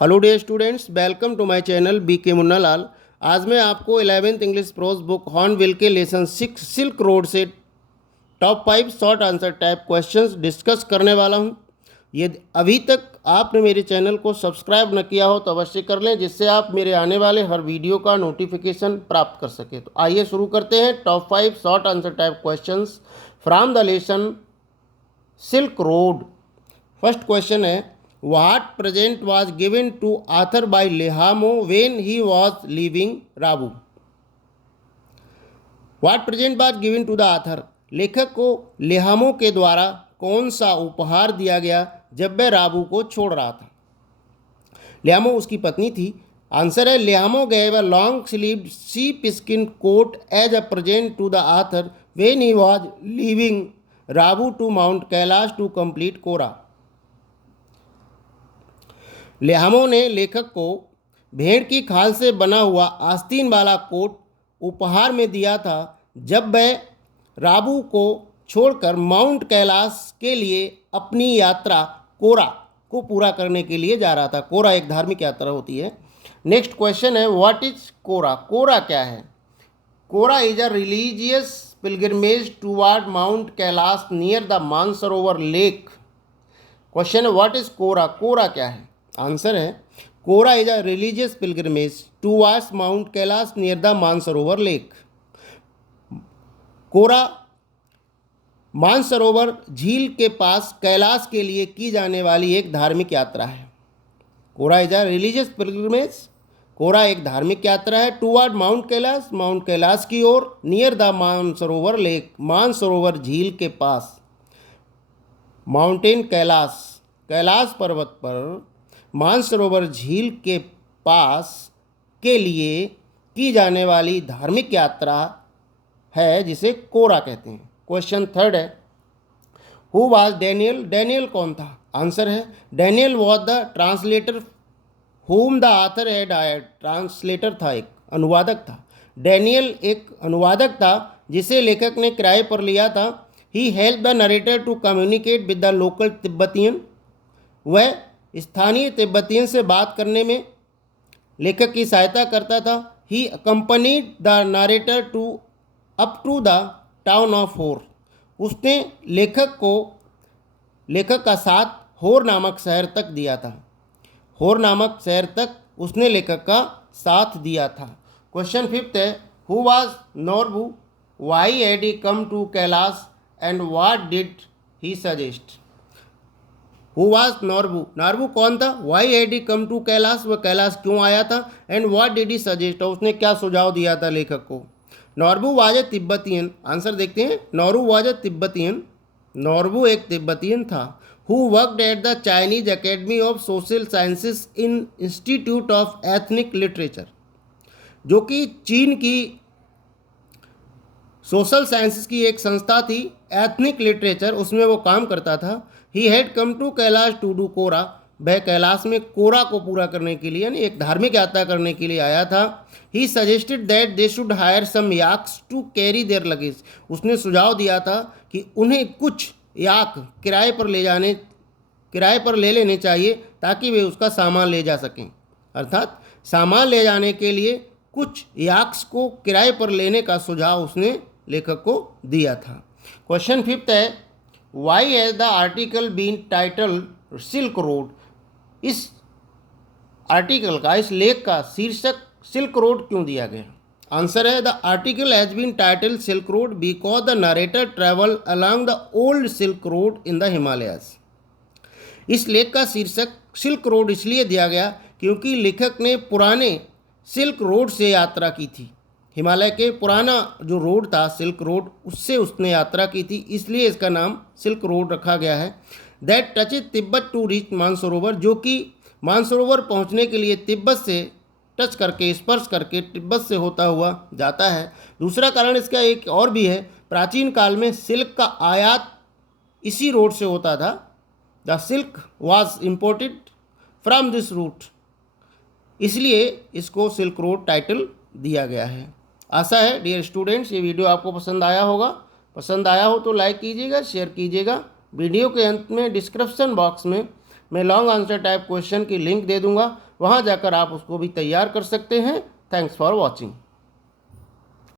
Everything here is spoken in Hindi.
Hello dear students, welcome to my channel BK Munnalal. आज मैं आपको 11th English prose book Hornbill के लेसन 6 सिल्क रोड से top 5 short answer type questions discuss करने वाला हूं। यदि अभी तक आपने मेरे चैनल को सब्सक्राइब न किया हो तो अवश्य कर लें, जिससे आप मेरे आने वाले हर वीडियो का नोटिफिकेशन प्राप्त कर सकें। तो आइए शुरू करते हैं top 5 short answer type questions from the lesson silk road. First question है, what present was given to author by Lhamo when he was leaving Ravu. What present was given to the author, लेखक को लेहामो के द्वारा कौन सा उपहार दिया गया जब वह राबू को छोड़ रहा था। लेहामो उसकी पत्नी थी। आंसर है, Lhamo gave a long sleeved sheep skin coat as a present to the author when he was leaving Ravu to Mount Kailash to complete kora. Lhamo ने लेखक को भेड़ की खाल से बना हुआ आस्तीन वाला कोट उपहार में दिया था जब वह राबू को छोड़कर माउंट कैलाश के लिए अपनी यात्रा कोरा को पूरा करने के लिए जा रहा था। कोरा एक धार्मिक यात्रा होती है। नेक्स्ट क्वेश्चन है, व्हाट इज कोरा। कोरा क्या है। Kora is a religious pilgrimage toward Mount Kailash near the Mansarovar lake. Question है, व्हाट इज कोरा। कोरा क्या है। आंसर है, kora is a religious pilgrimage towards Mount Kailash near the Mansarovar lake. Kora Mansarovar झील के पास कैलाश के लिए की जाने वाली एक धार्मिक यात्रा है। Kora is a religious pilgrimage, kora एक धार्मिक यात्रा है toward Mount Kailash, Mount Kailash की ओर, near the Mansarovar lake, Mansarovar झील के पास। माउंटेन कैलाश, कैलाश पर्वत पर मानसरोवर झील के पास के लिए की जाने वाली धार्मिक यात्रा है जिसे कोरा कहते हैं। क्वेश्चन थर्ड है, हु वाज डैनियल। डैनियल कौन था। आंसर है, Daniel was the translator whom the author had hired. Translator था, एक अनुवादक था। डैनियल एक अनुवादक था जिसे लेखक ने किराए पर लिया था। He help the narrator to communicate with the local Tibetan. वह स्थानीय तिब्बतियन से बात करने में लेखक की सहायता करता था। He accompanied the narrator to up to the town of Hor. उसने लेखक का साथ होर नामक शहर तक दिया था। होर नामक शहर तक उसने लेखक का साथ दिया था। क्वेश्चन फिफ्थ है, who was Norbu. Why had he come to Kailash and what did he suggest. Who was Norbu. Norbu कौन था। Why had he come to Kailash, वह कैलाश क्यों आया था। And what did he suggest, उसने क्या सुझाव दिया था लेखक को। Norbu was a Tibetan. Answer देखते हैं, नॉरबू वाज ए तिब्बतियन। नॉरबू एक तिब्बतियन था। Who worked at the Chinese academy of social sciences in institute of ethnic literature, जो कि चीन की सोशल साइंसेस की एक संस्था थी, एथनिक लिटरेचर, उसमें वो काम करता था। He had come to Kailash to do kora. वह कैलाश में कोरा को पूरा करने के लिए यानी एक धार्मिक यात्रा करने के लिए आया था। He suggested that they should hire some yaks to carry their luggage. उसने सुझाव दिया था कि उन्हें कुछ याक किराए पर ले लेने चाहिए ताकि वे उसका सामान ले जा सकें। अर्थात सामान ले जाने के लिए कुछ याक्स को किराए पर लेने का सुझाव उसने लेखक को दिया था। क्वेश्चन फिफ्थ है, why has the article been title Silk Road. इस आर्टिकल का, इस लेख का शीर्षक सिल्क रोड क्यों दिया गया। आंसर है, the article has been title Silk Road because the narrator travel along the old Silk Road in the Himalayas. इस लेख का शीर्षक सिल्क रोड इसलिए दिया गया क्योंकि लेखक ने पुराने सिल्क रोड से यात्रा की थी। हिमालय के पुराना जो रोड था सिल्क रोड, उससे उसने यात्रा की थी, इसलिए इसका नाम सिल्क रोड रखा गया है। That touches Tibet to reach Mansarovar, जो कि मानसरोवर पहुंचने के लिए तिब्बत से टच करके, स्पर्श करके तिब्बत से होता हुआ जाता है। दूसरा कारण इसका एक और भी है, प्राचीन काल में सिल्क का आयात इसी रोड से होता था। The silk was imported from this route, इसलिए इसको सिल्क रोड टाइटल दिया गया है। आशा है डियर स्टूडेंट्स ये वीडियो आपको पसंद आया होगा। पसंद आया हो तो लाइक कीजिएगा, शेयर कीजिएगा। वीडियो के अंत में डिस्क्रिप्शन बॉक्स में मैं लॉन्ग आंसर टाइप क्वेश्चन की लिंक दे दूंगा। वहाँ जाकर आप उसको भी तैयार कर सकते हैं। Thanks for watching.